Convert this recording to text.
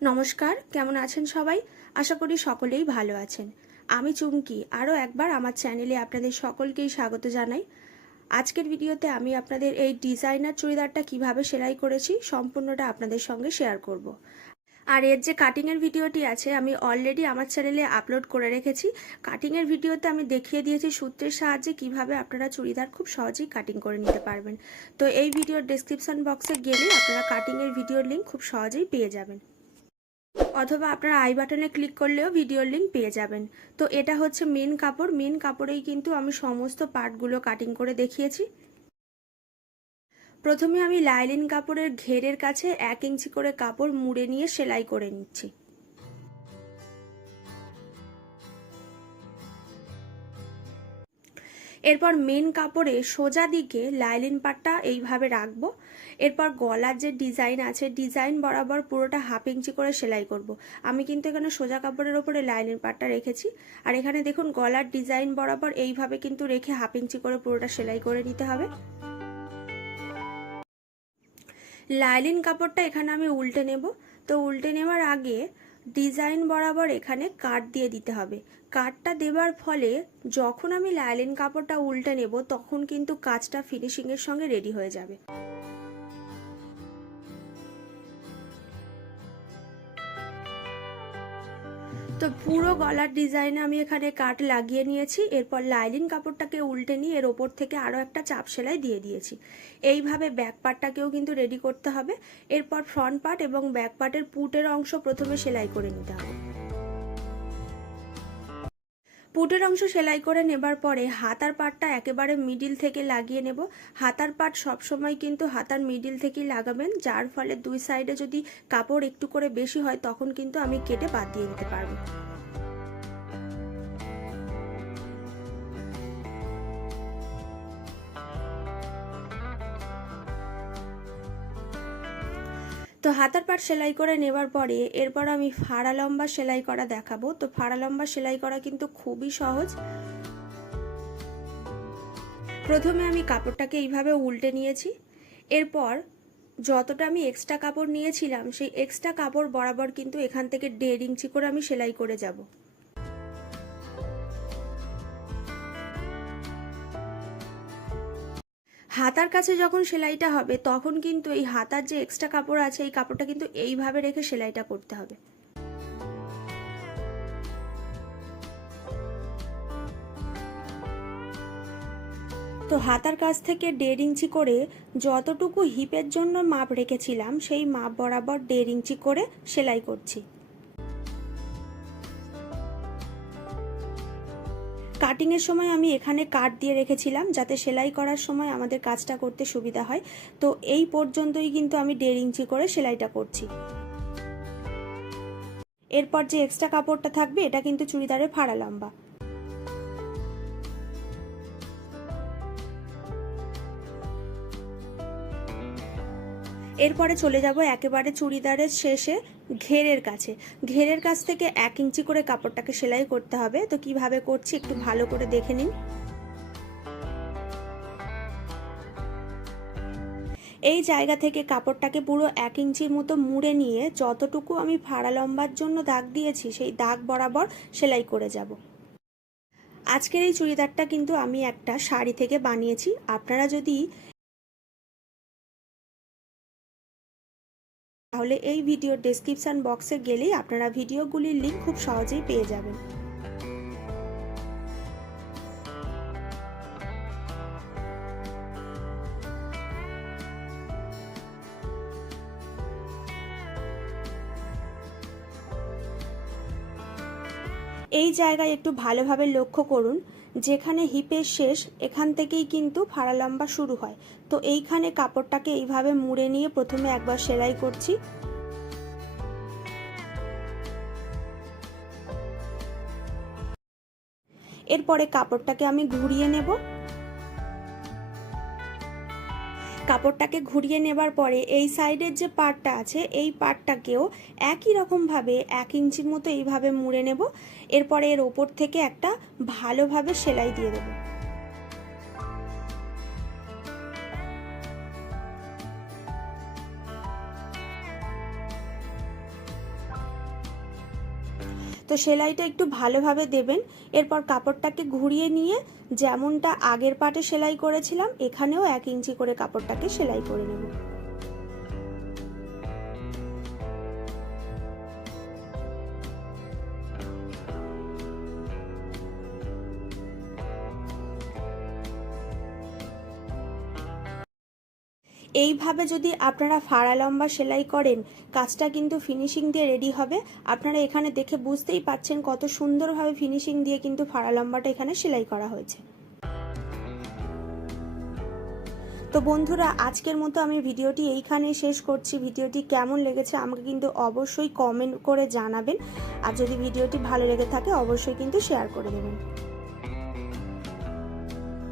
নমস্কার, কেমন আছেন সবাই? আশা করি সকলেই ভালো আছেন। আমি চুমকি, আরও একবার আমার চ্যানেলে আপনাদের সকলকেই স্বাগত জানাই। আজকের ভিডিওতে আমি আপনাদের এই ডিজাইনার চুড়িদারটা কীভাবে সেলাই করেছি সম্পূর্ণটা আপনাদের সঙ্গে শেয়ার করব। আর এর যে কাটিংয়ের ভিডিওটি আছে, আমি অলরেডি আমার চ্যানেলে আপলোড করে রেখেছি। কাটিংয়ের ভিডিওতে আমি দেখিয়ে দিয়েছি সূত্রের সাহায্যে কীভাবে আপনারা চুড়িদার খুব সহজেই কাটিং করে নিতে পারবেন। তো এই ভিডিওর ডেসক্রিপশন বক্সে গেলে আপনারা কাটিংয়ের ভিডিওর লিঙ্ক খুব সহজেই পেয়ে যাবেন। অথবা আপনারা আই বাটনে ক্লিক করলেও ভিডিওর লিঙ্ক পেয়ে যাবেন। তো এটা হচ্ছে মেন কাপড়। মেন কাপড়েই কিন্তু আমি সমস্ত পার্টগুলো কাটিং করে দেখিয়েছি। প্রথমে আমি লাইলিন কাপড়ের ঘেরের কাছে এক ইঞ্চি করে কাপড় মুড়ে নিয়ে সেলাই করে নিচ্ছি। এরপর মেন কাপড়ে সোজা দিকে লাইলিন পাটটা এইভাবে রাখব। এরপর গলার যে ডিজাইন আছে ডিজাইন বরাবর পুরোটা হাফ ইঞ্চি করে সেলাই করব। আমি কিন্তু এখানে সোজা কাপড়ের ওপরে লাইলিন পাটটা রেখেছি। আর এখানে দেখুন গলার ডিজাইন বরাবর এইভাবে কিন্তু রেখে হাফ ইঞ্চি করে পুরোটা সেলাই করে নিতে হবে। লাইলিন কাপড়টা এখানে আমি উল্টে নেব। তো উল্টে নেওয়ার আগে ডিজাইন বরাবর এখানে কাট দিয়ে দিতে হবে। কাটটা দেবার ফলে যখন আমি লাইলিন কাপড়টা উল্টে নেব, তখন কিন্তু কাজটা ফিনিশিংয়ের সঙ্গে রেডি হয়ে যাবে। তো পুরো গলার ডিজাইনে আমি এখানে কাট লাগিয়ে নিয়েছি, এরপর লাইলিন কাপড়টাকে উল্টে নিয়ে এর ওপর থেকে আরও একটা চাপ সেলাই দিয়ে দিয়েছি। এইভাবে ব্যাক পার্টটাকেও কিন্তু রেডি করতে হবে। এরপর ফ্রন্ট পার্ট এবং ব্যাক পার্টের পুটের অংশ প্রথমে সেলাই করে নিতে হবে। পুটের অংশ সেলাই করে নেবার পরে হাতার পাটটা একেবারে মিডিল থেকে লাগিয়ে নেব। হাতার পাট সবসময় কিন্তু হাতার মিডিল থেকেই লাগাবেন, যার ফলে দুই সাইডে যদি কাপড় একটু করে বেশি হয়, তখন কিন্তু আমি কেটে বাদ দিয়ে দিতে পারব। তো হাতার পাট সেলাই করে নেবার পরে এরপর আমি ফাড়া লম্বা সেলাই করা দেখাবো। তো ফাড়া লম্বা সেলাই করা কিন্তু খুবই সহজ। প্রথমে আমি কাপড়টাকে এইভাবে উল্টে নিয়েছি। এরপর যতটা আমি এক্সট্রা কাপড় নিয়েছিলাম, সেই এক্সট্রা কাপড় বরাবর কিন্তু এখান থেকে দেড় ইঞ্চি করে আমি সেলাই করে যাব। হাতার কাছে যখন সেলাইটা হবে, তখন কিন্তু এই হাতার যে এক্সট্রা কাপড় আছে, এই কাপড়টা কিন্তু এইভাবে রেখে সেলাইটা করতে হবে। তো হাতার কাছ থেকে দেড় ইঞ্চি করে যতটুকু হিপের জন্য মাপ রেখেছিলাম, সেই মাপ বরাবর দেড় ইঞ্চি করে সেলাই করছি। কাটিংয়ের সময় আমি এখানে কাট দিয়ে রেখেছিলাম যাতে সেলাই করার সময় আমাদের কাজটা করতে সুবিধা হয়। তো এই পর্যন্তই কিন্তু আমি দেড় ইঞ্চি করে সেলাইটা করছি। এরপর যে এক্সট্রা কাপড়টা থাকবে, এটা কিন্তু চুড়িদারের ফাড়া লম্বা। এরপরে চলে যাব একেবারে চুড়িদারের শেষে ঘেরের কাছে। ঘেরের কাছ থেকে এক ইঞ্চি করে কাপড়টাকে সেলাই করতে হবে। তো কীভাবে করছি একটু ভালো করে দেখে নিন। এই জায়গা থেকে কাপড়টাকে পুরো এক ইঞ্চির মতো মুড়ে নিয়ে যতটুকু আমি ফাড়া লম্বার জন্য দাগ দিয়েছি, সেই দাগ বরাবর সেলাই করে যাব। আজকের এই চুড়িদারটা কিন্তু আমি একটা শাড়ি থেকে বানিয়েছি। আপনারা যদি তাহলে এই ভিডিওর ডেসক্রিপশন বক্সে গেলেই আপনারা ভিডিওগুলির লিঙ্ক খুব সহজেই পেয়ে যাবেন। এই জায়গায় একটু ভালোভাবে লক্ষ্য করুন। যেখানে হিপের শেষ, এখান থেকেই কিন্তু ফাড়া লম্বা শুরু হয়। তো এইখানে কাপড়টাকে এইভাবে মুড়ে নিয়ে প্রথমে একবার সেলাই করছি। এরপরে কাপড়টাকে আমি ঘুরিয়ে নেব। কাপড়টাকে ঘুরিয়ে নেবার পরে এই সাইডের যে পার্টটা আছে, এই পার্টটাকেও একই রকমভাবে এক ইঞ্চির মতো এইভাবে মুড়ে নেব। এরপরে এর ওপর থেকে একটা ভালোভাবে সেলাই দিয়ে দেবো। তো সেলাইটা একটু ভালোভাবে দেবেন। এরপর কাপড়টাকে ঘুরিয়ে নিয়ে যেমনটা আগের পাটে সেলাই করেছিলাম, এখানেও এক ইঞ্চি করে কাপড়টাকে সেলাই করে নেব। এইভাবে যদি আপনারা ফাড়া লম্বা সেলাই করেন, কাজটা কিন্তু ফিনিশিং দিয়ে রেডি হবে। আপনারা এখানে দেখে বুঝতেই পাচ্ছেন কত সুন্দরভাবে ফিনিশিং দিয়ে কিন্তু ফাড়া লম্বাটা এখানে সেলাই করা হয়েছে। তো বন্ধুরা, আজকের মতো আমি ভিডিওটি এইখানেই শেষ করছি। ভিডিওটি কেমন লেগেছে আমাকে কিন্তু অবশ্যই কমেন্ট করে জানাবেন। আর যদি ভিডিওটি ভালো লেগে থাকে, অবশ্যই কিন্তু শেয়ার করে দেবেন।